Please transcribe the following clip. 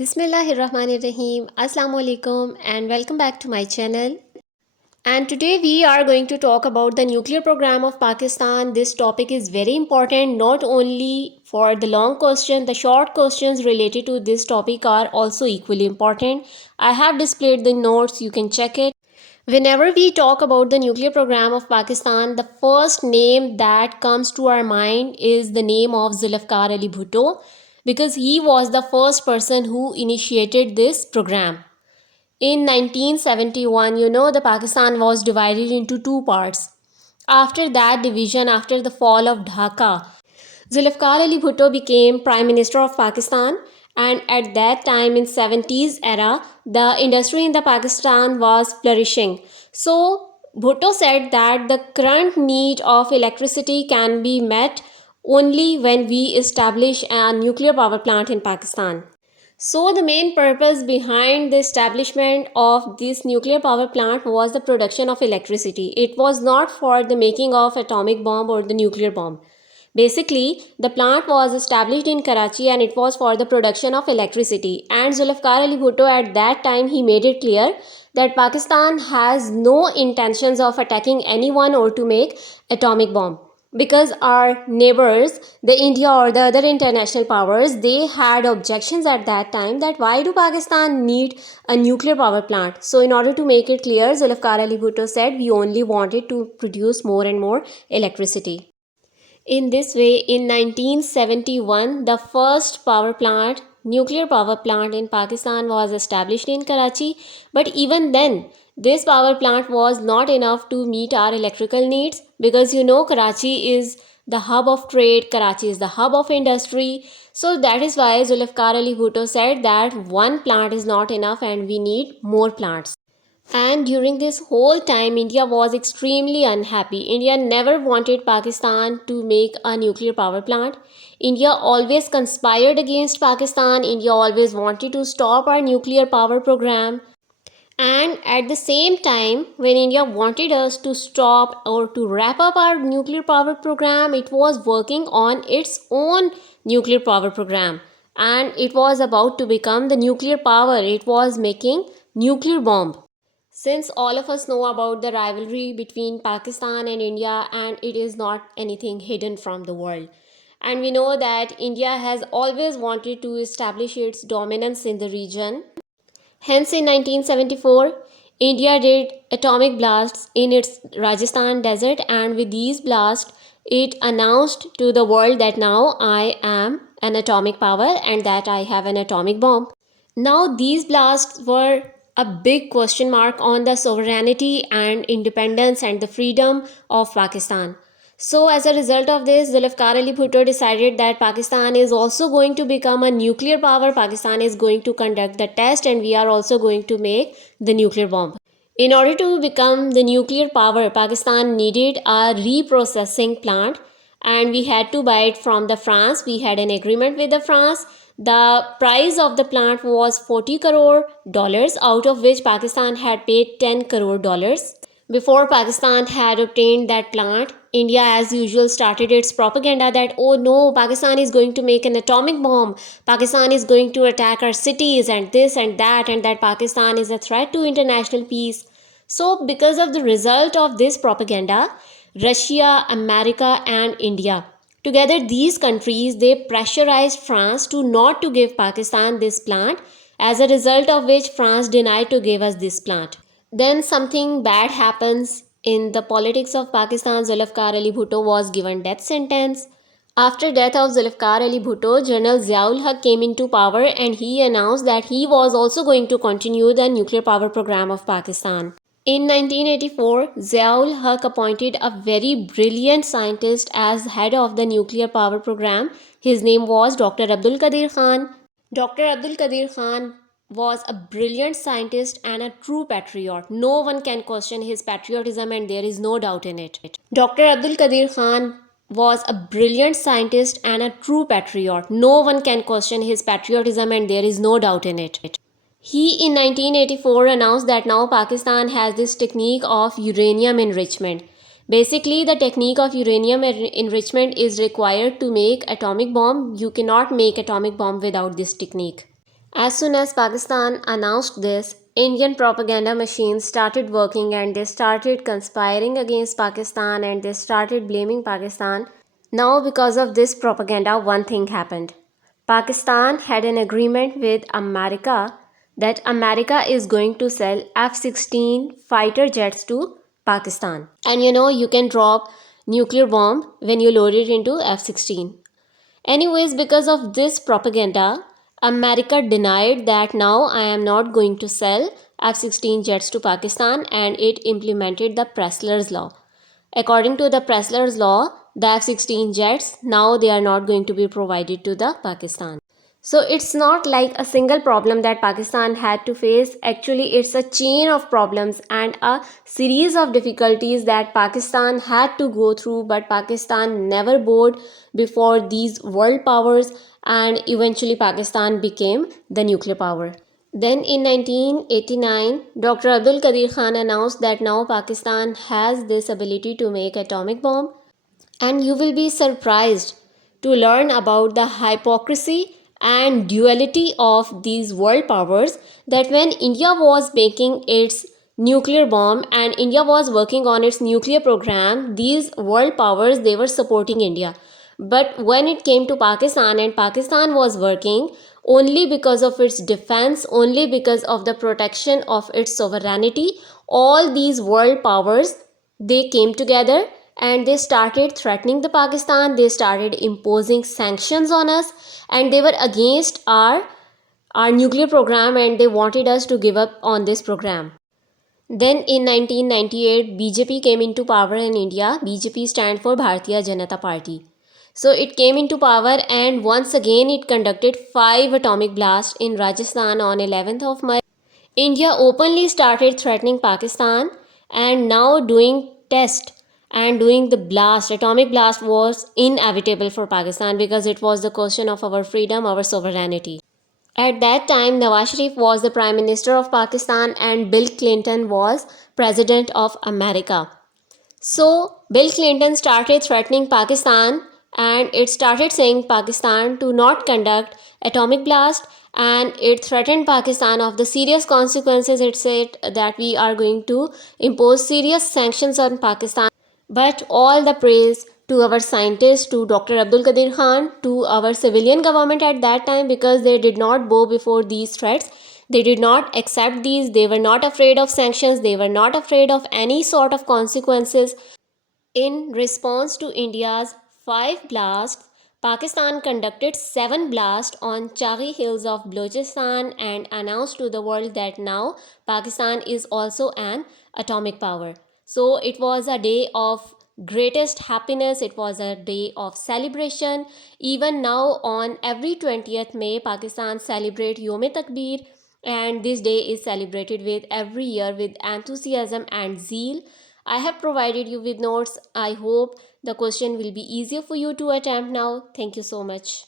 Bismillahirrahmanirrahim. Assalamu alaikum and welcome back to my channel. And today we are going to talk about the nuclear program of Pakistan. This topic is very important not only for the long question, the short questions related to this topic are also equally important. I have displayed the notes, you can check it. Whenever we talk about the nuclear program of Pakistan, the first name that comes to our mind is the name of Zulfikar Ali Bhutto because he was the first person who initiated this program. In 1971, the Pakistan was divided into two parts. After that division, after the fall of Dhaka, Zulfikar Ali Bhutto became Prime Minister of Pakistan, and at that time in 70s era, the industry in the Pakistan was flourishing. So Bhutto said that the current need of electricity can be met only when we establish a nuclear power plant in Pakistan. So, the main purpose behind the establishment of this nuclear power plant was the production of electricity. It was not for the making of atomic bomb or the nuclear bomb. Basically, the plant was established in Karachi and it was for the production of electricity. And Zulfikar Ali Bhutto at that time he made it clear that Pakistan has no intentions of attacking anyone or to make atomic bomb because our neighbors, the India or the other international powers, they had objections at that time that why do Pakistan need a nuclear power plant. So in order to make it clear, Zulfikar Ali Bhutto said we only wanted to produce more and more electricity. In this way, in 1971, the first nuclear power plant in Pakistan was established in Karachi. But even then, this power plant was not enough to meet our electrical needs because Karachi is the hub of trade, Karachi is the hub of industry. So that is why Zulfikar Ali Bhutto said that one plant is not enough and we need more plants. And during this whole time, India was extremely unhappy. India never wanted Pakistan to make a nuclear power plant. India always conspired against Pakistan. India always wanted to stop our nuclear power program. And at the same time, when India wanted us to stop or to wrap up our nuclear power program, it was working on its own nuclear power program. And it was about to become the nuclear power. It was making nuclear bomb. Since all of us know about the rivalry between Pakistan and India, and it is not anything hidden from the world. And we know that India has always wanted to establish its dominance in the region. Hence, in 1974, India did atomic blasts in its Rajasthan desert, and with these blasts, it announced to the world that now I am an atomic power and that I have an atomic bomb. Now, these blasts were a big question mark on the sovereignty and independence and the freedom of Pakistan. So, as a result of this, Zulfikar Ali Bhutto decided that Pakistan is also going to become a nuclear power. Pakistan is going to conduct the test, and we are also going to make the nuclear bomb. In order to become the nuclear power, Pakistan needed a reprocessing plant, and we had to buy it from the France. We had an agreement with the France. The price of the plant was 40 crore dollars, out of which Pakistan had paid 10 crore dollars. Before Pakistan had obtained that plant, India, as usual, started its propaganda that, oh no, Pakistan is going to make an atomic bomb, Pakistan is going to attack our cities, and this and that Pakistan is a threat to international peace. So, because of the result of this propaganda, Russia, America, and India, together these countries, they pressurized France to not to give Pakistan this plant, as a result of which France denied to give us this plant. Then something bad happens in the politics of Pakistan. Zulfikar Ali Bhutto was given death sentence. After death of Zulfikar Ali Bhutto, General Ziaul Haq came into power and he announced that he was also going to continue the nuclear power program of Pakistan. In 1984, Ziaul Haq appointed a very brilliant scientist as head of the nuclear power program. His name was Dr. Abdul Qadir Khan. Dr. Abdul Qadir Khan was a brilliant scientist and a true patriot. No one can question his patriotism, and there is no doubt in it. Dr. Abdul Qadir Khan was a brilliant scientist and a true patriot. No one can question his patriotism, and there is no doubt in it. He in 1984 announced that now Pakistan has this technique of uranium enrichment. Basically, the technique of uranium enrichment is required to make atomic bomb. You cannot make atomic bomb without this technique. As soon as Pakistan announced this, Indian propaganda machines started working and they started conspiring against Pakistan and they started blaming Pakistan. Now, because of this propaganda, one thing happened. Pakistan had an agreement with America that America is going to sell F 16 fighter jets to Pakistan. And you can drop nuclear bomb when you load it into F 16. Anyways, because of this propaganda, America denied that now I am not going to sell F 16 jets to Pakistan and it implemented the Pressler's law. According to the Pressler's law, the F 16 jets now they are not going to be provided to the Pakistan. So it's not like a single problem that Pakistan had to face. Actually, it's a chain of problems and a series of difficulties that Pakistan had to go through, but Pakistan never bowed before these world powers, and eventually Pakistan became the nuclear power. Then in 1989, Dr. Abdul Qadir Khan announced that now Pakistan has this ability to make atomic bomb, and you will be surprised to learn about the hypocrisy and duality of these world powers, that when India was making its nuclear bomb and India was working on its nuclear program, these world powers they were supporting India. But when it came to Pakistan and Pakistan was working only because of its defense, only because of the protection of its sovereignty, all these world powers they came together and they started threatening the Pakistan. They started imposing sanctions on us and they were against our nuclear program and they wanted us to give up on this program. Then in 1998, BJP came into power in India. BJP stand for Bharatiya Janata Party. So it came into power and once again it conducted 5 atomic blasts in Rajasthan on 11th of May. India openly started threatening Pakistan and now doing test and doing the blast. Atomic blast was inevitable for Pakistan because it was the question of our freedom, our sovereignty. At that time, Nawaz Sharif was the Prime Minister of Pakistan and Bill Clinton was President of America. So, Bill Clinton started threatening Pakistan and it started saying Pakistan to not conduct atomic blast, and it threatened Pakistan of the serious consequences. It said that we are going to impose serious sanctions on Pakistan. But all the praise to our scientists, to Dr. Abdul Qadir Khan, to our civilian government at that time, because they did not bow before these threats. They did not accept these. They were not afraid of sanctions. They were not afraid of any sort of consequences. In response to India's 5 blasts, Pakistan conducted 7 blasts on Chaghi Hills of Balochistan and announced to the world that now Pakistan is also an atomic power. So it was a day of greatest happiness, it was a day of celebration. Even now on every 20th May, Pakistan celebrate Yom Takbir, and this day is celebrated with every year with enthusiasm and zeal. I have provided you with notes. I hope the question will be easier for you to attempt now. Thank you so much.